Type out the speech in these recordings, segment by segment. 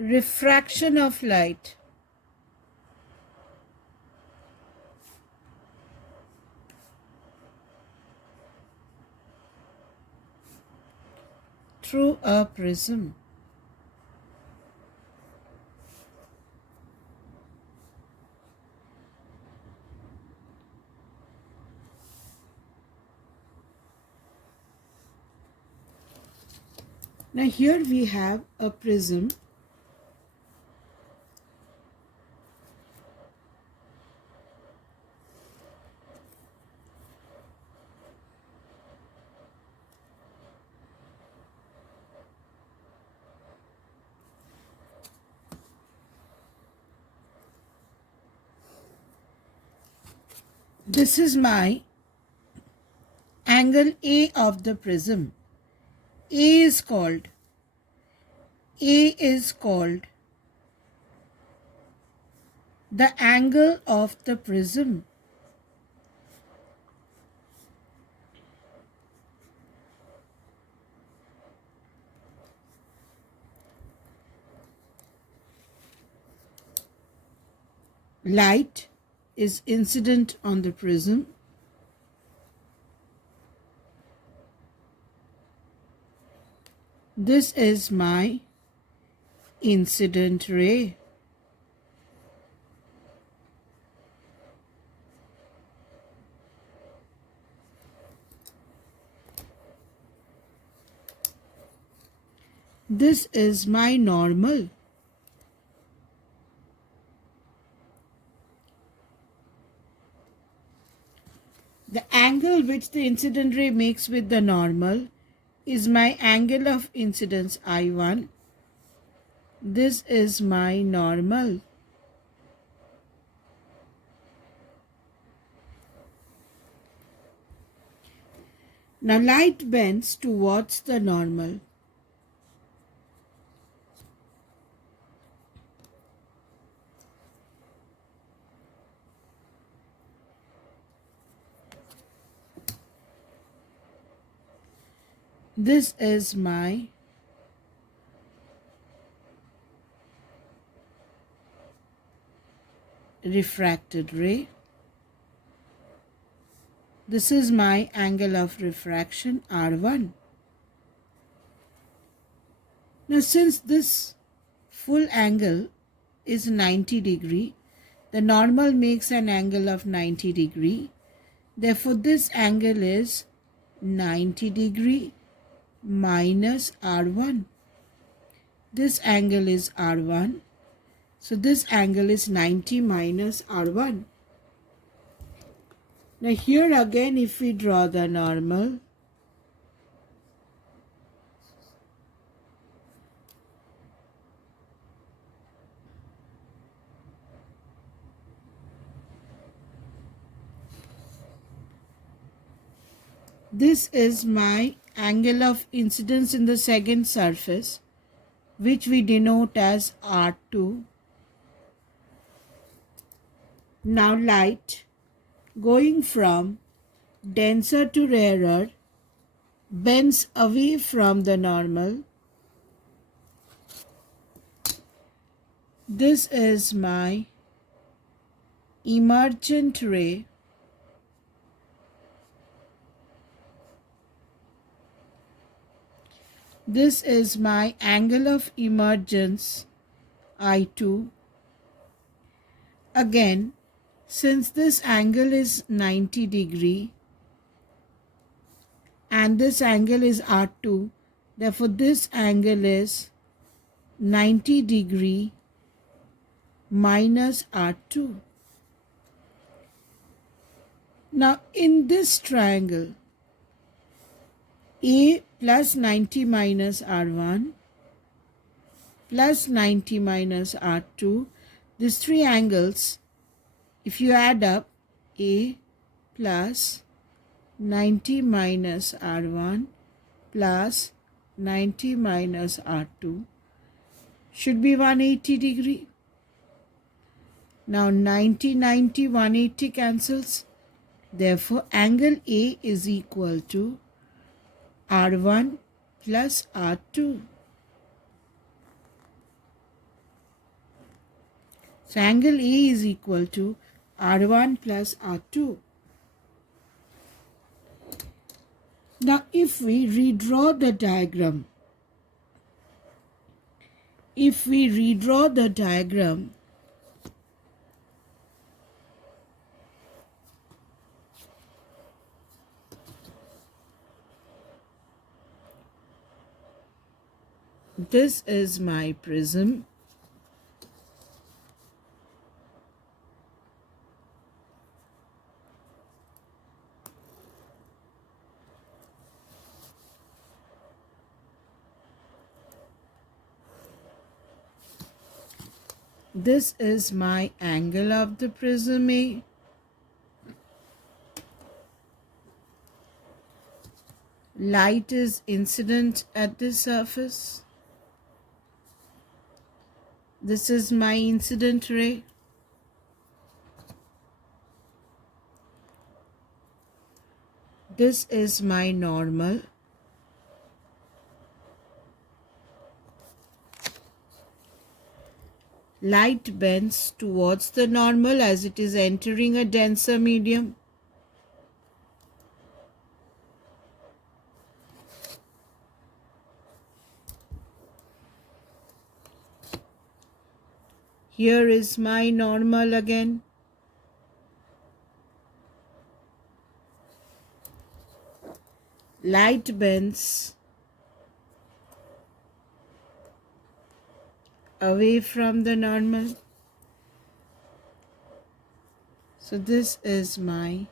refraction of light. Through a prism. Now here we have a prism. This is my angle A of the prism. A is called the angle of the prism. Light is incident on the prism. This is my incident ray. This is my normal. The angle which the incident ray makes with the normal is my angle of incidence I1. This is my normal. Now light bends towards the normal. This is my refracted ray. This is my angle of refraction R1. Now since this full angle is 90 degree, the normal makes an angle of 90 degree. Therefore this angle is 90 degree minus R1. This angle is R1. So this angle is 90 minus R1. Now here again if we draw the normal, this is my angle of incidence in the second surface, which we denote as R2. Now light going from denser to rarer bends away from the normal. This is my emergent ray. This is my angle of emergence I2. Again, since this angle is 90 degree and this angle is R2, therefore this angle is 90 degree minus R2. Now in this triangle, A plus 90 minus R1 plus 90 minus R2, these three angles, if you add up, A plus 90 minus R1 plus 90 minus R2 should be 180 degree. Now 90, 90, 180 cancels. Therefore, angle A is equal to R1 plus R2. So angle A is equal to R1 plus R2. Now if we redraw the diagram, this is my prism. This is my angle of the prism A. Light is incident at the surface. This is my incident ray. This is my normal. Light bends towards the normal as it is entering a denser medium. Here is my normal again. Light bends away from the normal. So this is my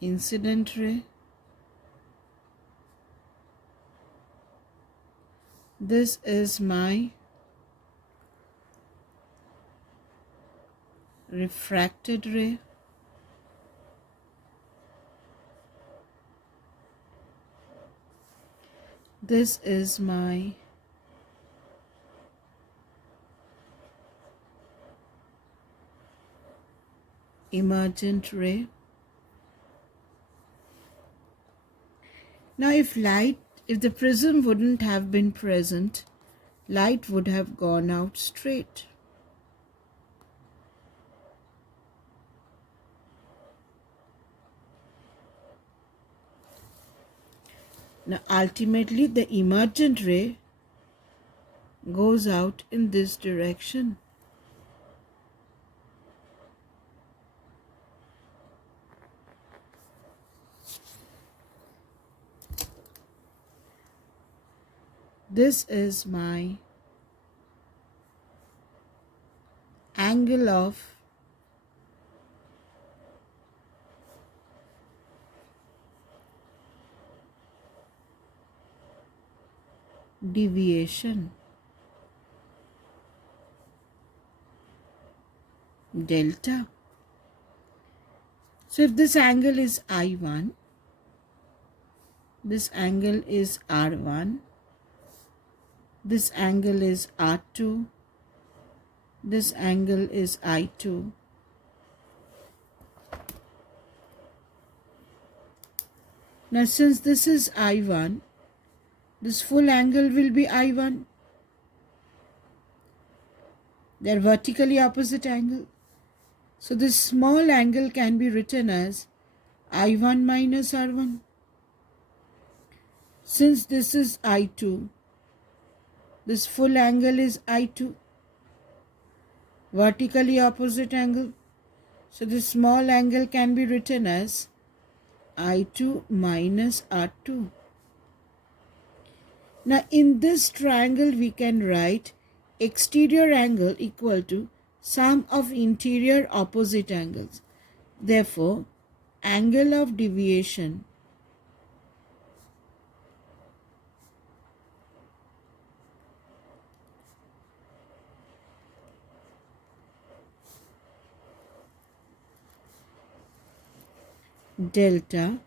incident ray. This is my refracted ray. This is my emergent ray. Now if the prism wouldn't have been present, light would have gone out straight. Now ultimately the emergent ray goes out in this direction. This is my angle of deviation, delta. So if this angle is I1, this angle is R1, this angle is R2, this angle is I2. Now since this is I1, this full angle will be I1. They are vertically opposite angle. So this small angle can be written as I1 minus R1. Since this is I2, this full angle is I2. Vertically opposite angle. So this small angle can be written as I2 minus R2. Now in this triangle we can write exterior angle equal to sum of interior opposite angles. Therefore, angle of deviation delta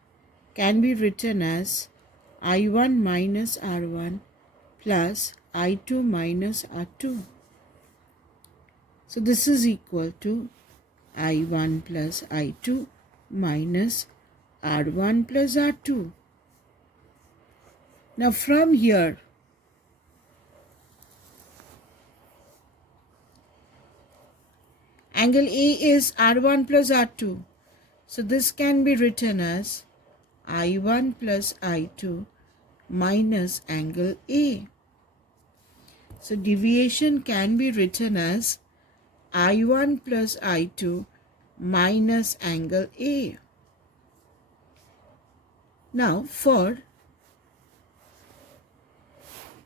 can be written as I1 minus R1 plus I2 minus R2. So this is equal to I1 plus I2 minus R1 plus R2. Now from here, angle A is R1 plus R2. So this can be written as I1 plus I2 minus angle A. So deviation can be written as I1 plus I2 minus angle A. Now for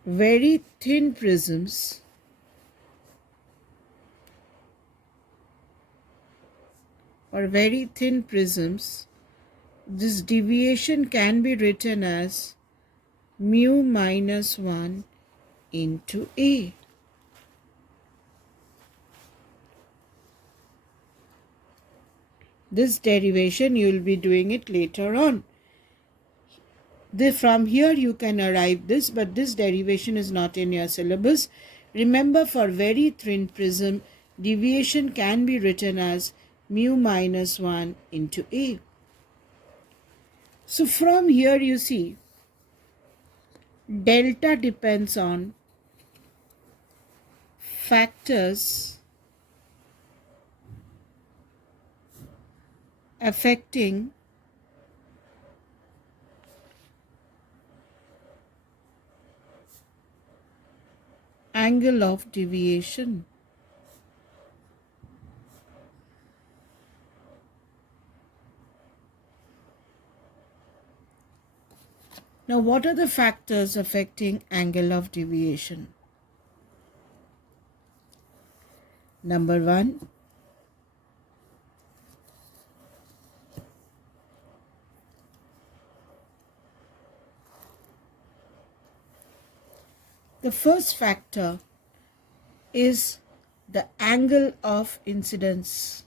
very thin prisms, this deviation can be written as mu minus 1 into A. This derivation you will be doing it later on. From here you can arrive this, but this derivation is not in your syllabus. Remember, for very thin prism, deviation can be written as mu minus 1 into A. So from here you see delta depends on factors affecting angle of deviation. Now, what are the factors affecting angle of deviation? Number 1, the first factor is the angle of incidence.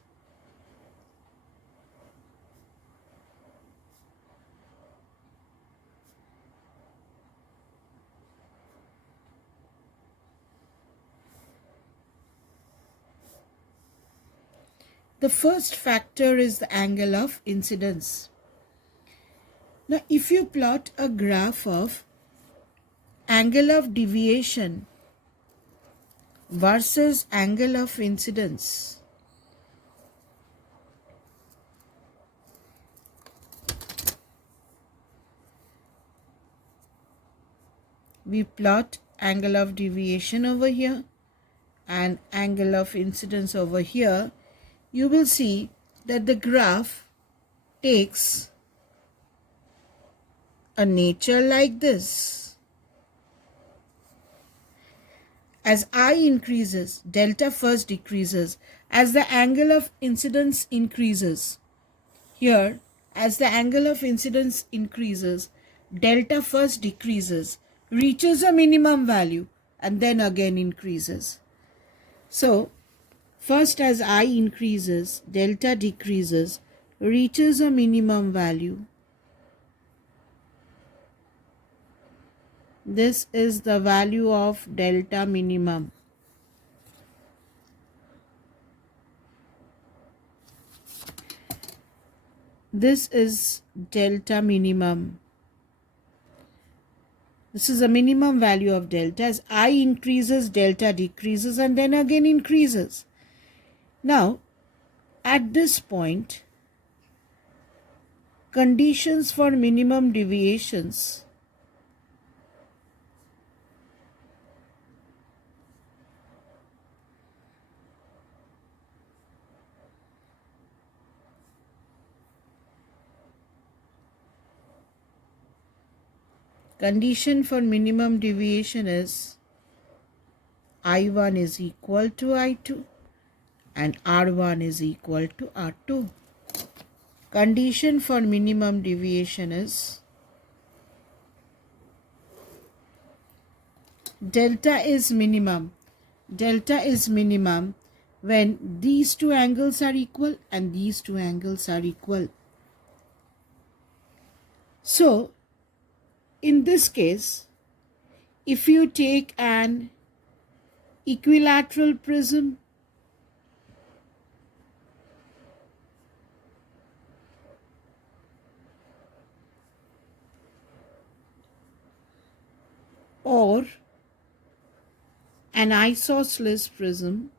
The first factor is the angle of incidence. Now, if you plot a graph of angle of deviation versus angle of incidence, we plot angle of deviation over here and angle of incidence over here, you will see that the graph takes a nature like this. As I increases, delta first decreases. As the angle of incidence increases, here, as the angle of incidence increases, delta first decreases, reaches a minimum value, and then again increases. So, first as I increases, delta decreases, reaches a minimum value. This is the value of delta minimum. This is delta minimum. This is a minimum value of delta. As I increases, delta decreases and then again increases. Now, at this point, conditions for minimum deviations condition for minimum deviation is I1 is equal to I2 and R1 is equal to R2. Condition for minimum deviation is delta is minimum. Delta is minimum when these two angles are equal and these two angles are equal. So, in this case, if you take an equilateral prism or an isosceles prism,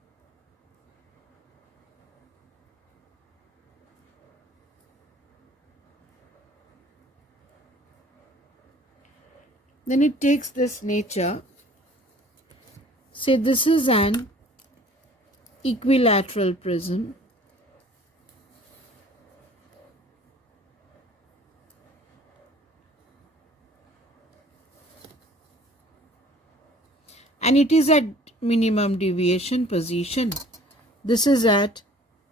then it takes this nature. Say this is an equilateral prism. And it is at minimum deviation position. This is at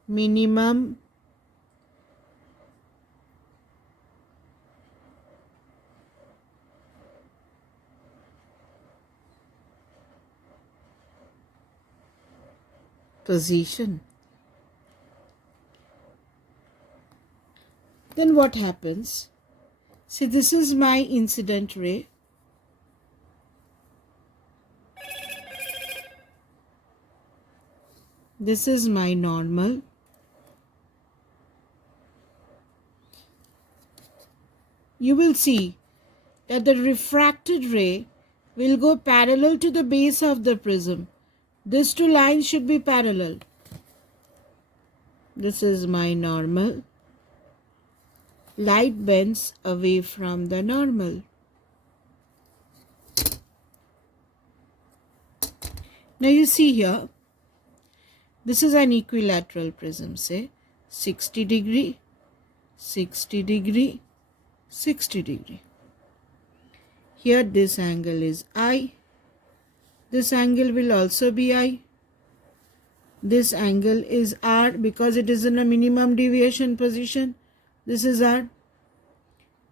minimum position. Then what happens? See, this is my incident ray. This is my normal. You will see that the refracted ray will go parallel to the base of the prism. These two lines should be parallel. This is my normal. Light bends away from the normal. Now you see here, this is an equilateral prism, say 60 degree, 60 degree, 60 degree. Here this angle is I. This angle will also be I. This angle is R because it is in a minimum deviation position. This is R.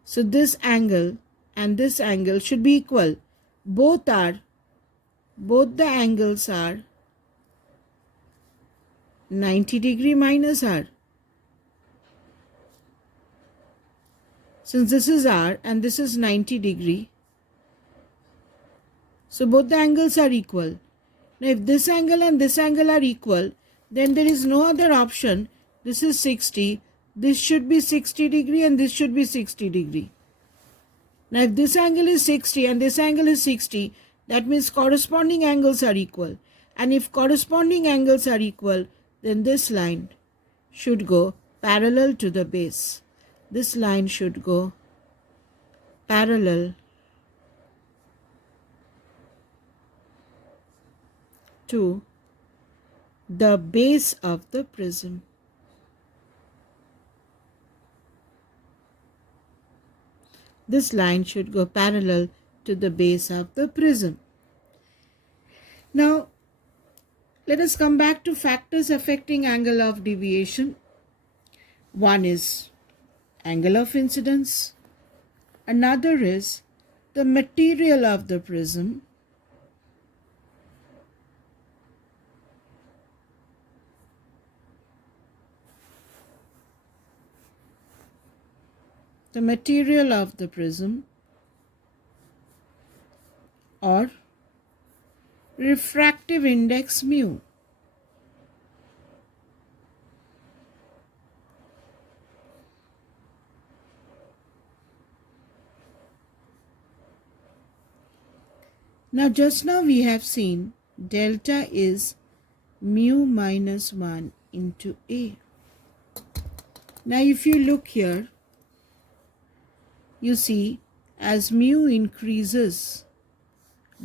So this angle and this angle should be equal. Both the angles are 90 degree minus R. Since this is R and this is 90 degree, so both the angles are equal. Now if this angle and this angle are equal, then there is no other option. This is 60, this should be 60 degree and this should be 60 degree. Now if this angle is 60 and this angle is 60, that means corresponding angles are equal. And if corresponding angles are equal, then this line should go parallel to the base. This line should go parallel to the base of the prism. This line should go parallel to the base of the prism. Now, let us come back to factors affecting angle of deviation. One is angle of incidence. Another is the material of the prism. The material of the prism or refractive index mu. Now just now we have seen delta is mu minus 1 into A. Now if you look here, you see as mu increases,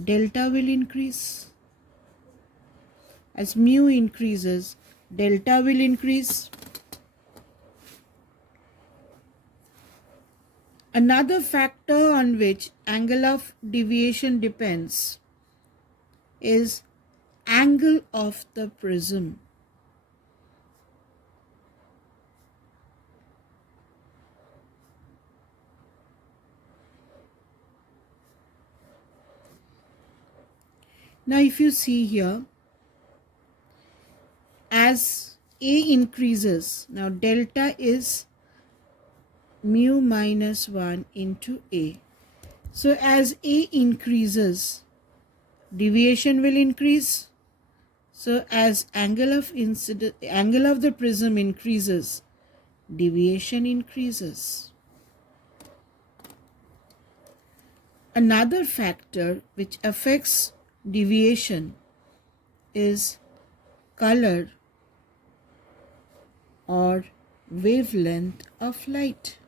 delta will increase. As mu increases, delta will increase. Another factor on which angle of deviation depends is angle of the prism. Now if you see here, as A increases, now delta is mu minus 1 into A. So as A increases, deviation will increase. So as angle of the prism increases, deviation increases. Another factor which affects deviation is color or wavelength of light.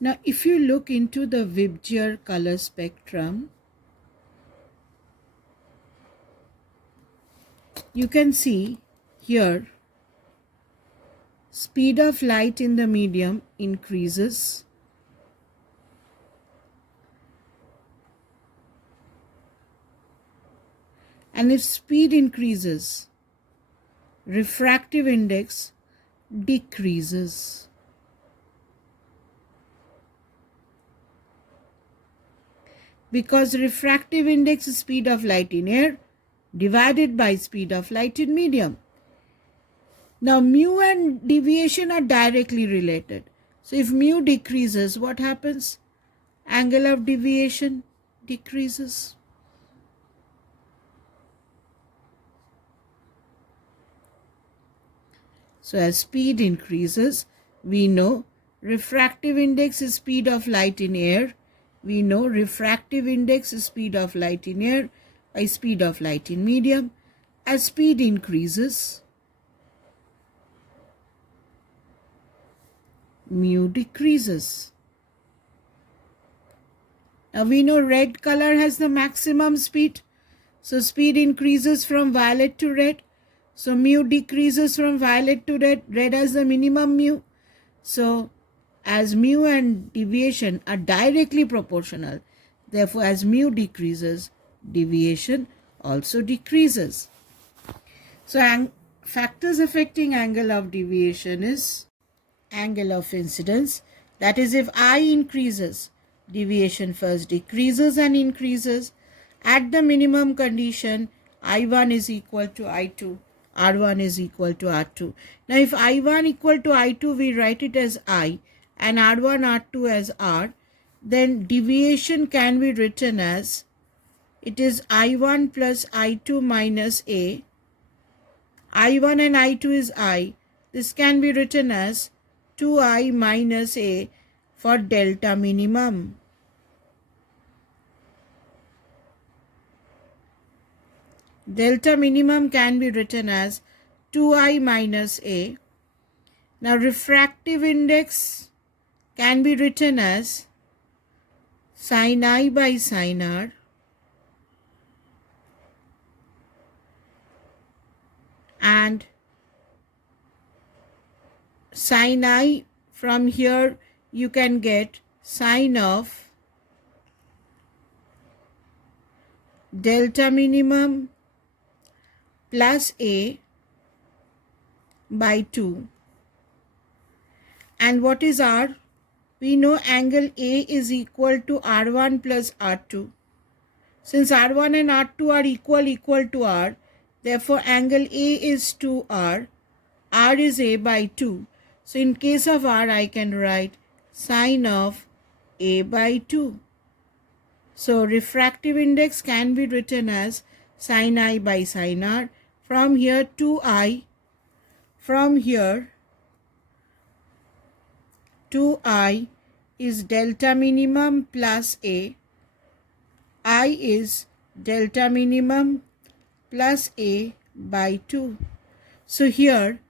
Now, if you look into the Vibgyor color spectrum, you can see here speed of light in the medium increases, and if speed increases, refractive index decreases. Because refractive index is speed of light in air divided by speed of light in medium. Now mu and deviation are directly related. So if mu decreases, what happens? Angle of deviation decreases. So as speed increases, we know refractive index is speed of light in air. We know refractive index is speed of light in air by speed of light in medium. As speed increases, mu decreases. Now we know red color has the maximum speed. So speed increases from violet to red. So mu decreases from violet to red. Red has the minimum mu. So as mu and deviation are directly proportional, therefore as mu decreases, deviation also decreases. So factors affecting angle of deviation is angle of incidence. That is, if I increases, deviation first decreases and increases. At the minimum condition, I1 is equal to I2. R1 is equal to R2. Now if I1 equal to I2, we write it as I and R1, R2 as R. Then deviation can be written as, it is I1 plus I2 minus A. I1 and I2 is I. This can be written as 2I minus A for delta minimum. Delta minimum can be written as 2I minus A. Now refractive index can be written as sin I by sin R and sin I, from here you can get sine of delta minimum plus A by 2. And what is R? We know angle A is equal to R1 plus R2. Since R1 and R2 are equal to R, therefore angle A is 2R. R is A by 2. So in case of R, I can write sine of A by 2. So refractive index can be written as sin I by sin R. From here 2I, from here 2I is delta minimum plus A. I is delta minimum plus A by 2. So here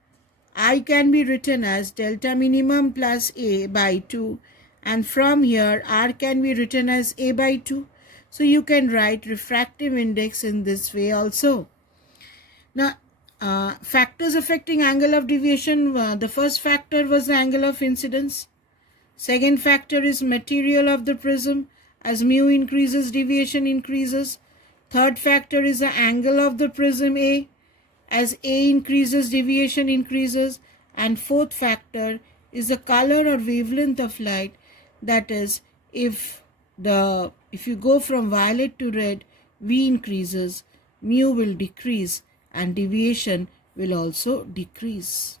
I can be written as delta minimum plus A by 2, and from here R can be written as A by 2. So you can write refractive index in this way also. Now factors affecting angle of deviation, the first factor was the angle of incidence. Second factor is material of the prism. As mu increases, deviation increases. Third factor is the angle of the prism A. As A increases, deviation increases. And fourth factor is the color or wavelength of light. That is, if you go from violet to red, V increases, mu will decrease, and deviation will also decrease.